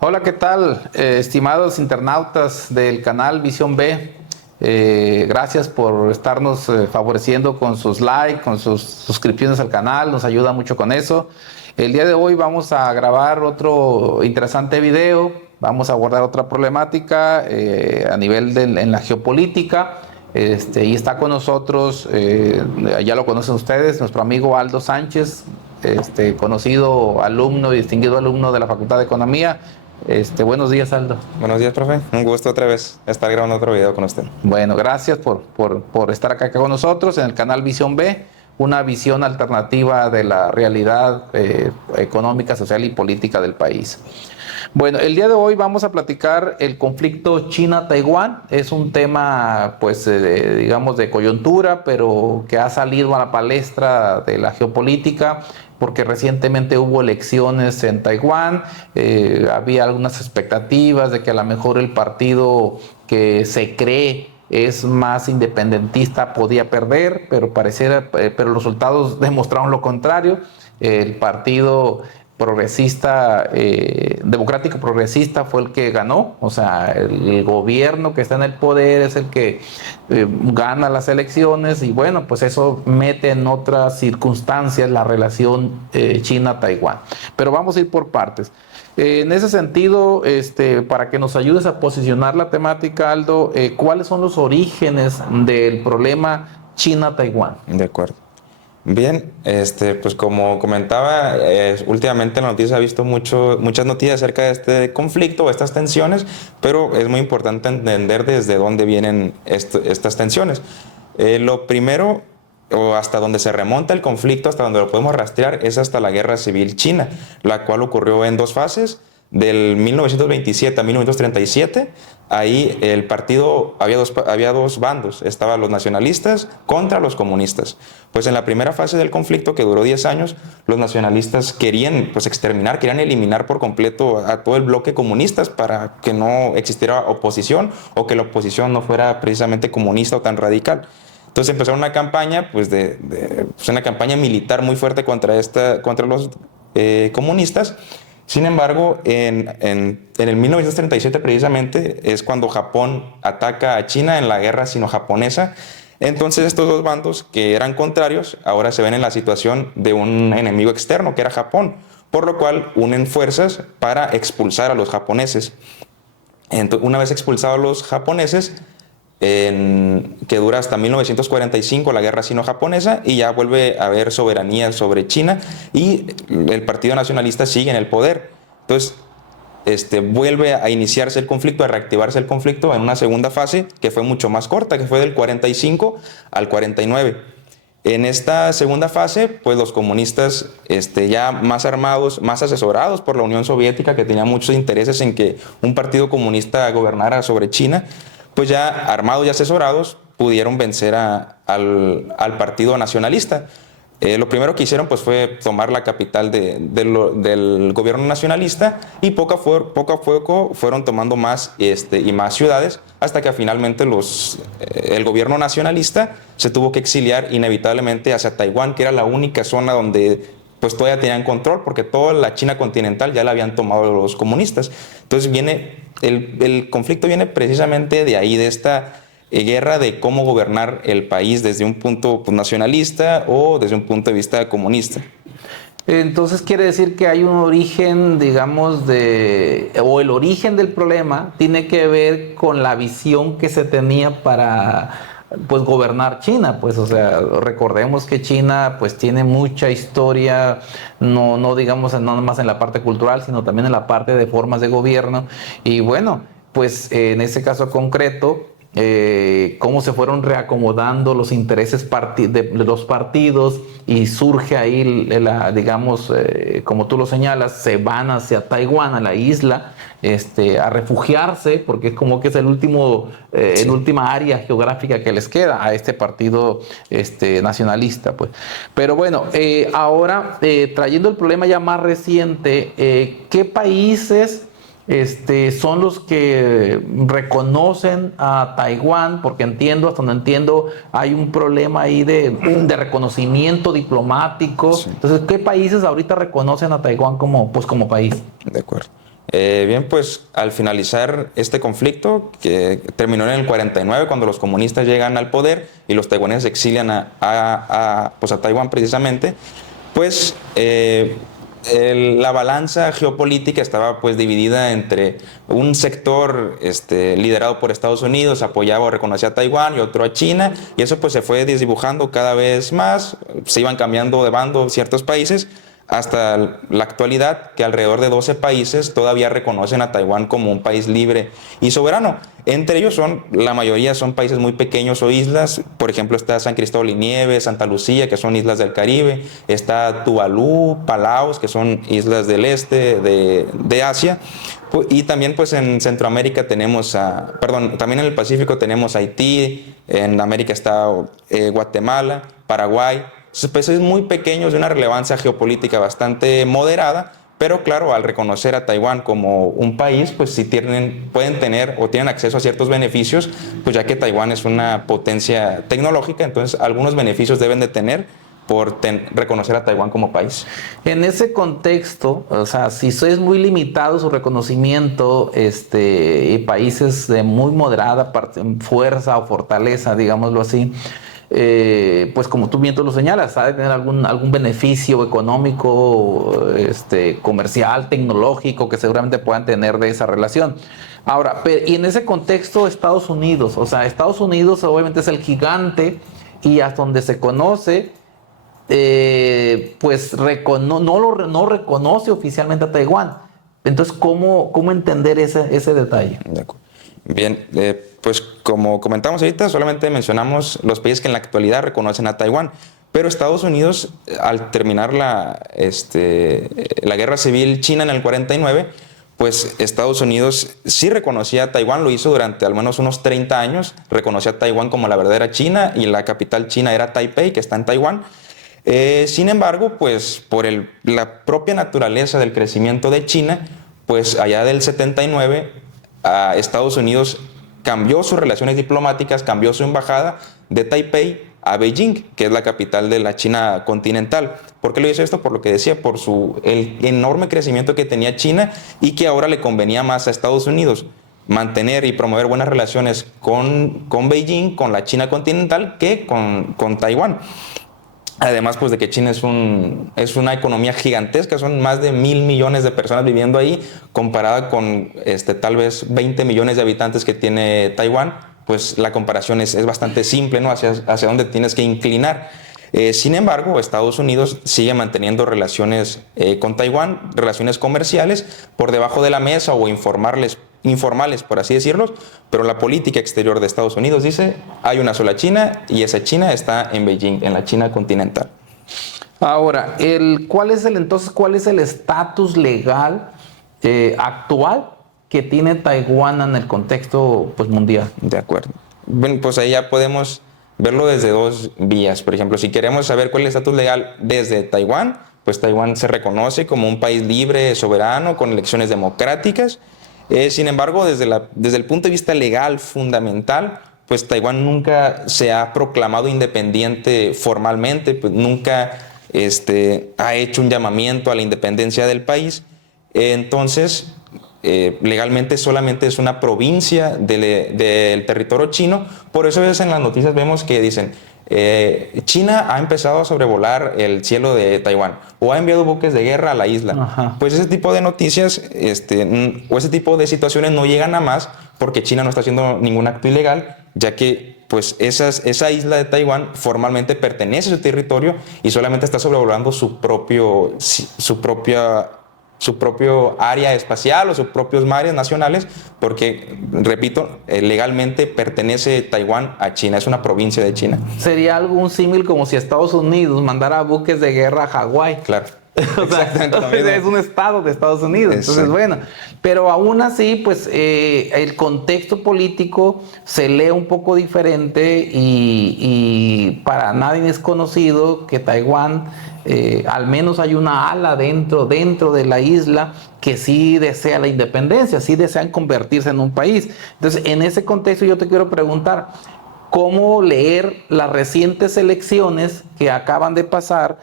Hola, ¿qué tal? Estimados internautas del canal Visión B, gracias por estarnos favoreciendo con sus likes, con sus suscripciones al canal, nos ayuda mucho con eso. El día de hoy vamos a grabar otro interesante video, vamos a abordar otra problemática a nivel en la geopolítica. Y está con nosotros, ya lo conocen ustedes, nuestro amigo Aldo Sánchez, conocido alumno y distinguido alumno de la Facultad de Economía. Buenos días, Aldo. Buenos días, profe. Un gusto otra vez estar grabando otro video con usted. Bueno, gracias por estar acá con nosotros en el canal Visión B, una visión alternativa de la realidad económica, social y política del país. Bueno, el día de hoy vamos a platicar el conflicto China-Taiwán. Es un tema, pues, digamos, de coyuntura, pero que ha salido a la palestra de la geopolítica, porque recientemente hubo elecciones en Taiwán. Había algunas expectativas de que a lo mejor el partido que se cree es más independentista podía perder, pero pero los resultados demostraron lo contrario. El partido progresista, democrático progresista fue el que ganó, o sea, el gobierno que está en el poder es el que gana las elecciones, y bueno, pues eso mete en otras circunstancias la relación China-Taiwán. Pero vamos a ir por partes. En ese sentido, para que nos ayudes a posicionar la temática, Aldo, ¿cuáles son los orígenes del problema China-Taiwán? De acuerdo. Bien, pues como comentaba, últimamente en la noticia ha visto muchas noticias acerca de este conflicto, estas tensiones, pero es muy importante entender desde dónde vienen estas tensiones. Lo primero, o hasta donde se remonta el conflicto, hasta donde lo podemos rastrear, es hasta la Guerra Civil China, la cual ocurrió en dos fases. Del 1927 a 1937, ahí el partido, había dos bandos, estaban los nacionalistas contra los comunistas. Pues en la primera fase del conflicto, que duró 10 años, los nacionalistas querían exterminar, querían eliminar por completo a todo el bloque comunistas para que no existiera oposición, o que la oposición no fuera precisamente comunista o tan radical. Entonces empezaron una campaña, una campaña militar muy fuerte contra los comunistas. Sin embargo, en el 1937 precisamente es cuando Japón ataca a China en la guerra sino-japonesa. Entonces estos dos bandos que eran contrarios ahora se ven en la situación de un enemigo externo, que era Japón, por lo cual unen fuerzas para expulsar a los japoneses. Una vez expulsados los japoneses, que dura hasta 1945 la guerra sino-japonesa, y ya vuelve a haber soberanía sobre China y el Partido Nacionalista sigue en el poder. Entonces vuelve a iniciarse el conflicto, a reactivarse el conflicto en una segunda fase que fue mucho más corta, que fue del 45 al 49. En esta segunda fase, pues los comunistas ya más armados, más asesorados por la Unión Soviética, que tenía muchos intereses en que un partido comunista gobernara sobre China, pues ya armados y asesorados pudieron vencer al partido nacionalista. Lo primero que hicieron pues fue tomar la capital del gobierno nacionalista, y poco a poco fueron tomando más y más ciudades, hasta que finalmente el gobierno nacionalista se tuvo que exiliar inevitablemente hacia Taiwán, que era la única zona donde pues todavía tenían control, porque toda la China continental ya la habían tomado los comunistas. Entonces el conflicto viene precisamente de ahí, de esta guerra de cómo gobernar el país desde un punto nacionalista o desde un punto de vista comunista. Entonces quiere decir que hay un origen, digamos, o el origen del problema tiene que ver con la visión que se tenía para, pues, gobernar China. Pues, o sea, recordemos que China pues tiene mucha historia, no digamos no nomás en la parte cultural, sino también en la parte de formas de gobierno. Y bueno, pues en ese caso concreto, cómo se fueron reacomodando los intereses de los partidos, y surge ahí, digamos, como tú lo señalas, se van hacia Taiwán, a la isla, a refugiarse, porque es como que es el última área geográfica que les queda a este partido nacionalista, pues. Pero bueno, ahora, trayendo el problema ya más reciente, ¿qué países son los que reconocen a Taiwán? Porque entiendo, hasta donde entiendo, hay un problema ahí de reconocimiento diplomático. Sí. Entonces, ¿qué países ahorita reconocen a Taiwán como país? De acuerdo. Bien, pues al finalizar este conflicto, que terminó en el 49, cuando los comunistas llegan al poder y los taiwaneses se exilian pues a Taiwán precisamente, pues la balanza geopolítica estaba pues dividida entre un sector liderado por Estados Unidos, apoyaba o reconocía a Taiwán, y otro a China, y eso pues se fue desdibujando cada vez más, se iban cambiando de bando ciertos países, hasta la actualidad, que alrededor de 12 países todavía reconocen a Taiwán como un país libre y soberano. Entre ellos la mayoría son países muy pequeños o islas. Por ejemplo, está San Cristóbal y Nieves, Santa Lucía, que son islas del Caribe. Está Tuvalu, Palaos, que son islas del este de Asia. Y también pues en Centroamérica tenemos también en el Pacífico tenemos Haití, en América está Guatemala, Paraguay. Son países muy pequeños de una relevancia geopolítica bastante moderada, pero claro, al reconocer a Taiwán como un país, pues sí pueden tener o tienen acceso a ciertos beneficios, pues ya que Taiwán es una potencia tecnológica, entonces algunos beneficios deben de tener por reconocer a Taiwán como país. En ese contexto, o sea, si es muy limitado su reconocimiento, y países de muy moderada fuerza o fortaleza, digámoslo así, pues como tú bien lo señalas, ha de tener algún beneficio económico, comercial, tecnológico, que seguramente puedan tener de esa relación. Ahora, y en ese contexto, Estados Unidos, o sea, Estados Unidos obviamente es el gigante, y hasta donde se conoce, pues no reconoce oficialmente a Taiwán. Entonces, ¿cómo entender ese detalle? De acuerdo. Bien, pues como comentamos ahorita, solamente mencionamos los países que en la actualidad reconocen a Taiwán, pero Estados Unidos, al terminar la guerra civil china en el 49, pues Estados Unidos sí reconocía a Taiwán, lo hizo durante al menos unos 30 años, reconocía a Taiwán como la verdadera China, y la capital china era Taipei, que está en Taiwán. Sin embargo, pues por la propia naturaleza del crecimiento de China, pues allá del 79, a Estados Unidos cambió sus relaciones diplomáticas, cambió su embajada de Taipei a Beijing, que es la capital de la China continental. ¿Por qué lo hizo esto? Por lo que decía, por el enorme crecimiento que tenía China, y que ahora le convenía más a Estados Unidos mantener y promover buenas relaciones con Beijing, con la China continental, que con Taiwán. Además, pues de que China es una economía gigantesca, son más de 1,000 millones de personas viviendo ahí, comparada con tal vez 20 millones de habitantes que tiene Taiwán, pues la comparación es bastante simple, ¿no? Hacia dónde tienes que inclinar. Sin embargo, Estados Unidos sigue manteniendo relaciones con Taiwán, relaciones comerciales, por debajo de la mesa o informales, por así decirlo, pero la política exterior de Estados Unidos dice: hay una sola China, y esa China está en Beijing, en la China continental. Ahora, ¿cuál es el estatus legal actual que tiene Taiwán en el contexto pues mundial? De acuerdo. Bueno, pues ahí ya podemos verlo desde dos vías. Por ejemplo, si queremos saber cuál es el estatus legal desde Taiwán, pues Taiwán se reconoce como un país libre, soberano, con elecciones democráticas. Sin embargo, desde el punto de vista legal fundamental, pues Taiwán nunca se ha proclamado independiente formalmente, pues nunca ha hecho un llamamiento a la independencia del país. Entonces, legalmente solamente es una provincia del territorio chino. Por eso a veces en las noticias vemos que dicen: China ha empezado a sobrevolar el cielo de Taiwán, o ha enviado buques de guerra a la isla. Ajá. Pues ese tipo de noticias o ese tipo de situaciones no llegan a más, porque China no está haciendo ningún acto ilegal, ya que pues esa isla de Taiwán formalmente pertenece a su territorio y solamente está sobrevolando su propio área espacial o sus propios mares nacionales, porque, repito, legalmente pertenece Taiwán a China, es una provincia de China. Sería algún símil como si Estados Unidos mandara buques de guerra a Hawái. Claro. O sea, es un estado de Estados Unidos. Entonces, bueno, pero aún así, pues el contexto político se lee un poco diferente, y para nadie es conocido que Taiwán, al menos hay una ala dentro de la isla que sí desea la independencia, sí desean convertirse en un país. Entonces, en ese contexto yo te quiero preguntar, ¿cómo leer las recientes elecciones que acaban de pasar,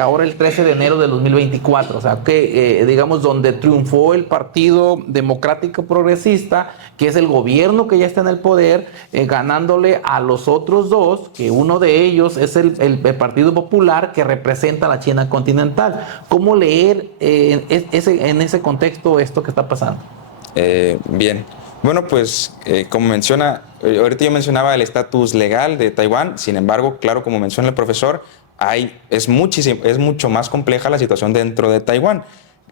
ahora el 13 de enero de 2024, o sea, que digamos donde triunfó el Partido Democrático Progresista, que es el gobierno que ya está en el poder, ganándole a los otros dos, que uno de ellos es el Partido Popular, que representa a la China continental. ¿Cómo leer en ese contexto esto que está pasando? Bien. Bueno, pues como menciona, ahorita yo mencionaba el estatus legal de Taiwán, sin embargo, claro, como menciona el profesor, es mucho más compleja la situación dentro de Taiwán.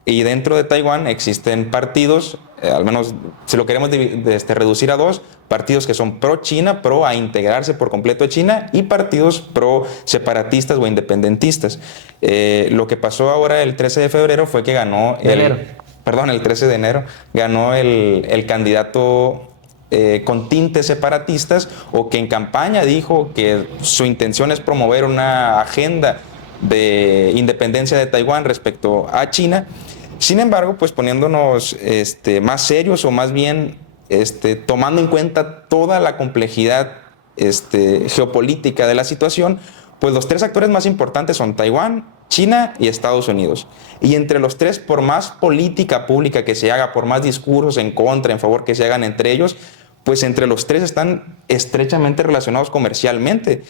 Y dentro de Taiwán existen partidos, al menos si lo queremos reducir a dos, partidos que son pro-China, pro a integrarse por completo a China, y partidos pro-separatistas o independentistas. Lo que pasó ahora el 13 de febrero fue que ganó el 13 de enero, ganó el candidato con tintes separatistas, o que en campaña dijo que su intención es promover una agenda de independencia de Taiwán respecto a China. Sin embargo, pues poniéndonos más serios, o más bien tomando en cuenta toda la complejidad geopolítica de la situación, pues los tres actores más importantes son Taiwán, China y Estados Unidos. Y entre los tres, por más política pública que se haga, por más discursos en contra, en favor que se hagan entre ellos, pues entre los tres están estrechamente relacionados comercialmente.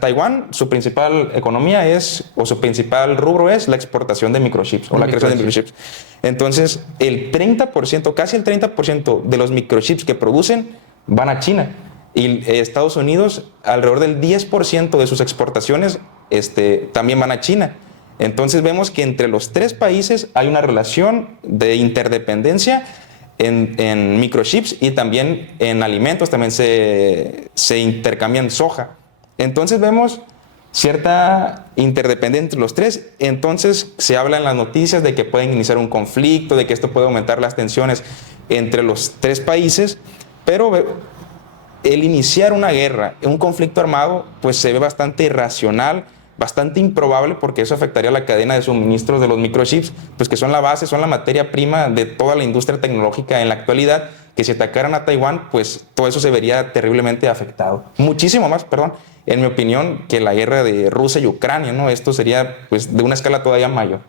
Taiwán, su principal economía o su principal rubro es la exportación de microchips, o la creación de microchips. Entonces, casi el 30% de los microchips que producen van a China. Y Estados Unidos, alrededor del 10% de sus exportaciones también van a China. Entonces vemos que entre los tres países hay una relación de interdependencia en microchips, y también en alimentos, también se intercambian soja. Entonces vemos cierta interdependencia entre los tres. Entonces se habla en las noticias de que pueden iniciar un conflicto, de que esto puede aumentar las tensiones entre los tres países, pero el iniciar una guerra, un conflicto armado, pues se ve bastante irracional, bastante improbable, porque eso afectaría a la cadena de suministros de los microchips, pues que son la base, son la materia prima de toda la industria tecnológica en la actualidad, que si atacaran a Taiwán, pues todo eso se vería terriblemente afectado. Muchísimo más, en mi opinión, que la guerra de Rusia y Ucrania, ¿no? Esto sería pues de una escala todavía mayor.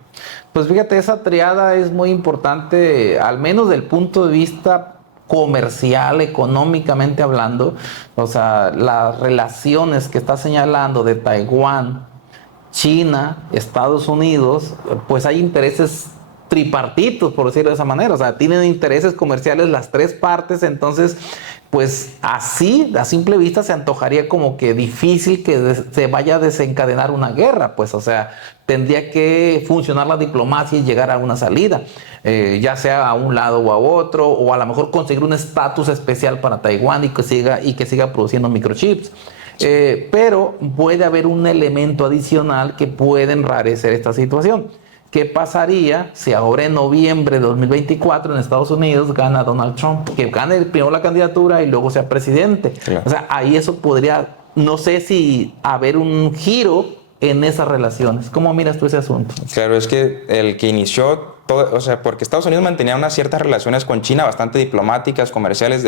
Pues fíjate, esa triada es muy importante, al menos del punto de vista comercial, económicamente hablando. O sea, las relaciones que está señalando de Taiwán, China, Estados Unidos, pues hay intereses tripartitos, por decirlo de esa manera. O sea, tienen intereses comerciales las tres partes. Entonces, pues así, a simple vista, se antojaría como que difícil que se vaya a desencadenar una guerra. Pues, o sea, tendría que funcionar la diplomacia y llegar a una salida, ya sea a un lado o a otro, o a lo mejor conseguir un estatus especial para Taiwán y que siga produciendo microchips. Pero puede haber un elemento adicional que puede enrarecer esta situación. ¿Qué pasaría si ahora en noviembre de 2024 en Estados Unidos gana Donald Trump? Que gane primero la candidatura y luego sea presidente. Claro. O sea, ahí eso podría, no sé si haber un giro en esas relaciones. ¿Cómo miras tú ese asunto? Claro, es que el que inició todo, o sea, porque Estados Unidos mantenía unas ciertas relaciones con China bastante diplomáticas, comerciales,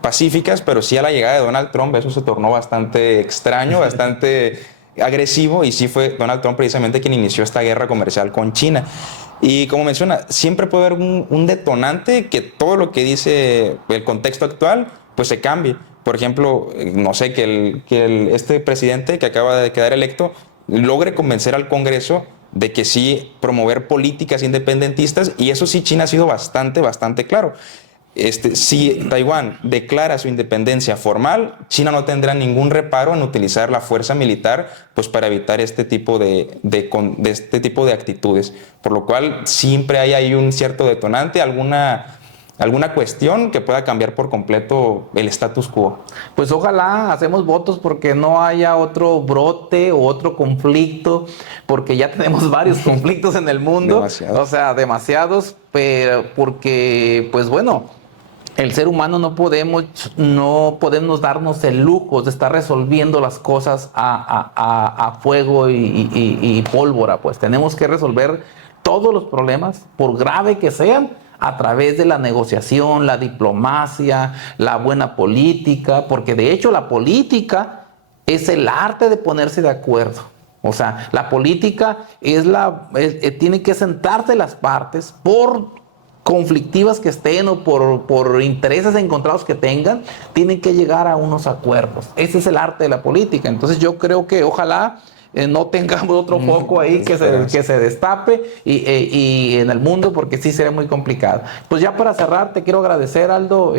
pacíficas, pero sí a la llegada de Donald Trump eso se tornó bastante extraño, bastante agresivo, y sí fue Donald Trump precisamente quien inició esta guerra comercial con China. Y como menciona, siempre puede haber un detonante que todo lo que dice el contexto actual pues se cambie. Por ejemplo, no sé, que este presidente que acaba de quedar electo logre convencer al Congreso de que sí promover políticas independentistas, y eso sí China ha sido bastante claro. Si Taiwán declara su independencia formal, China no tendrá ningún reparo en utilizar la fuerza militar pues para evitar este tipo de actitudes, por lo cual siempre hay ahí un cierto detonante, alguna cuestión que pueda cambiar por completo el status quo. Pues ojalá, hacemos votos porque no haya otro brote o otro conflicto, porque ya tenemos varios conflictos en el mundo. Demasiados. O sea, demasiados, pero porque, pues bueno, el ser humano no podemos darnos el lujo de estar resolviendo las cosas a fuego y pólvora. Pues tenemos que resolver todos los problemas, por grave que sean, a través de la negociación, la diplomacia, la buena política, porque de hecho la política es el arte de ponerse de acuerdo. O sea, la política tiene que sentarse las partes por conflictivas que estén o por intereses encontrados que tengan, tienen que llegar a unos acuerdos. Ese es el arte de la política. Entonces yo creo que ojalá no tengamos otro foco ahí que se destape y en el mundo, porque sí sería muy complicado. Pues ya para cerrar, te quiero agradecer, Aldo,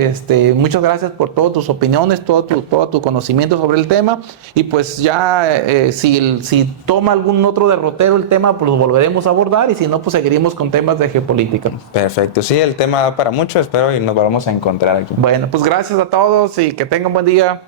muchas gracias por todas tus opiniones, todo tu conocimiento sobre el tema, y pues ya si toma algún otro derrotero el tema, pues lo volveremos a abordar, y si no, pues seguiremos con temas de geopolítica. Perfecto, sí, el tema da para mucho, espero y nos volvamos a encontrar aquí. Bueno, pues gracias a todos y que tengan buen día.